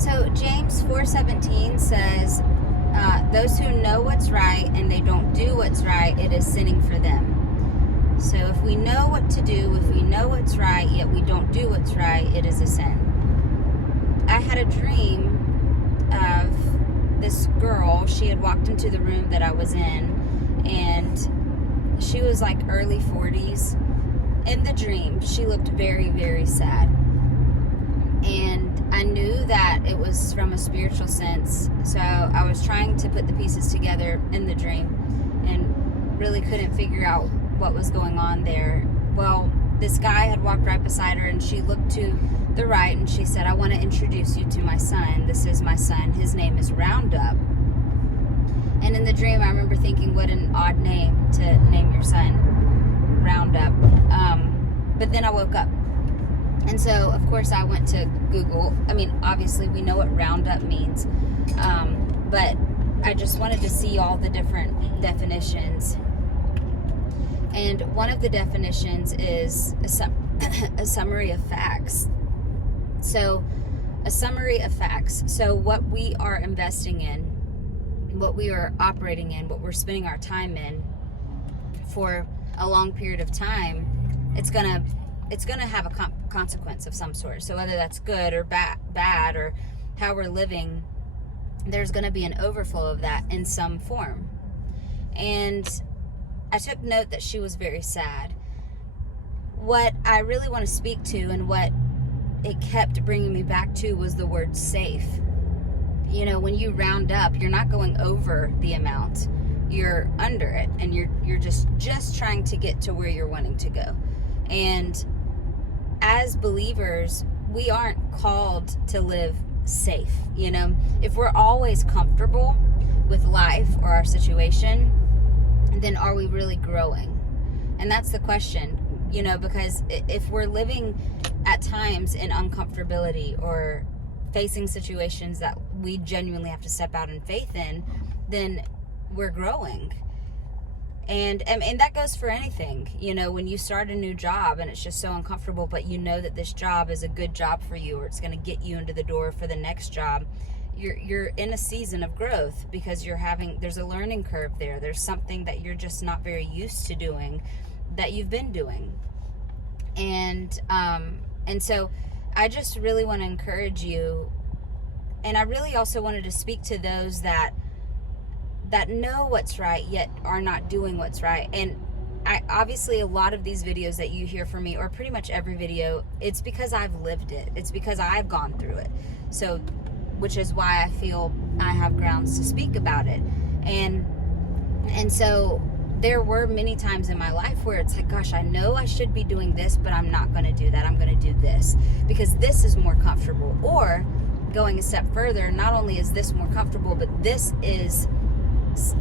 So James 4:17 says, those who know what's right and they don't do what's right, it is sinning for them. So if we know what to do, if we know what's right, yet we don't do what's right, it is a sin. I had a dream of this girl. She had walked into the room that I was in, and she was like early 40s. In the dream, she looked very, very sad. And I knew that it was from a spiritual sense, so I was trying to put the pieces together in the dream and really couldn't figure out what was going on there. Well, this guy had walked right beside her, and she looked to the right and she said, "I want to introduce you to my son. This is my son. His name is Roundup." And in the dream, I remember thinking, what an odd name to name your son, Roundup. But then I woke up. And so, of course, I went to Google. I mean, obviously, we know what Roundup means. But I just wanted to see all the different definitions. And one of the definitions is a summary of facts. So, a summary of facts. So, what we are investing in, what we are operating in, what we're spending our time in for a long period of time, it's gonna have a consequence of some sort. So whether that's good or bad or how we're living, there's going to be an overflow of that in some form. And I took note that she was very sad. What I really want to speak to and what it kept bringing me back to was the word safe. You know, when you round up, you're not going over the amount, you're under it, and you're just trying to get to where you're wanting to go. And as believers, we aren't called to live safe. You know, if we're always comfortable with life or our situation, then are we really growing? And that's the question, you know, because if we're living at times in uncomfortability or facing situations that we genuinely have to step out in faith in, then we're growing. And that goes for anything. You know, when you start a new job and it's just so uncomfortable, but you know that this job is a good job for you, or it's going to get you into the door for the next job, you're in a season of growth because there's a learning curve there. There's something that you're just not very used to doing that you've been doing. And so I just really want to encourage you. And I really also wanted to speak to those that know what's right yet are not doing what's right. And obviously a lot of these videos that you hear from me, or pretty much every video, it's because I've lived it. It's because I've gone through it. So, which is why I feel I have grounds to speak about it. And so there were many times in my life where it's like, gosh, I know I should be doing this, but I'm not going to do that. I'm going to do this because this is more comfortable. Or going a step further, not only is this more comfortable, but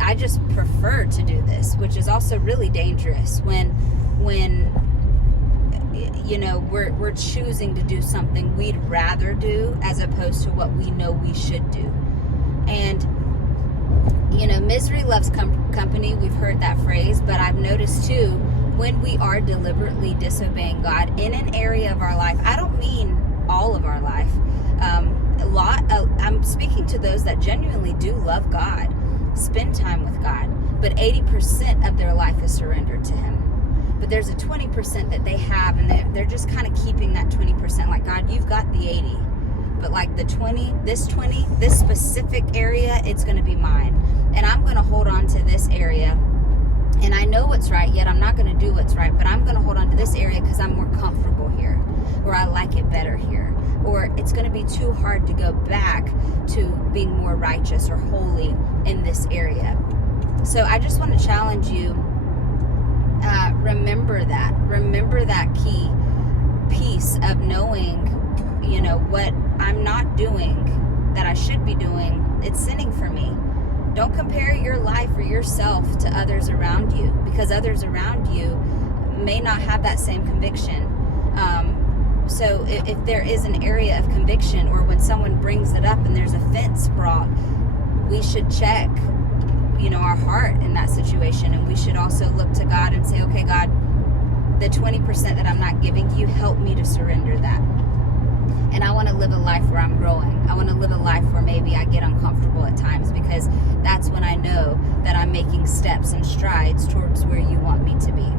I just prefer to do this, which is also really dangerous when you know, we're choosing to do something we'd rather do as opposed to what we know we should do. And you know, misery loves company. We've heard that phrase, but I've noticed too, when we are deliberately disobeying God in an area of our life, I don't mean all of our life. I'm speaking to those that genuinely do love God, spend time with God, but 80% of their life is surrendered to Him. But there's a 20% that they have, and they're just kind of keeping that 20%. Like, God, you've got the 80, but like the 20, this specific area, it's going to be mine. And I'm going to hold on to this area. And I know what's right, yet I'm not going to do what's right, but I'm going to hold on to this area because I'm more comfortable here, or I like it better here, or it's going to be too hard to go back to being more righteous or holy in this area. So I just want to challenge you, remember that key piece of knowing, you know, what I'm not doing that I should be doing, it's sinning for me. Don't compare your life or yourself to others around you, because others around you may not have that same conviction. So if there is an area of conviction, or when someone brings it up and there's offense brought, we should check, you know, our heart in that situation. And we should also look to God and say, okay, God, the 20% that I'm not giving you, help me to surrender that. And I want to live a life where I'm growing. I want to live a life where maybe I get uncomfortable at times, because that's when I know that I'm making steps and strides towards where you want me to be.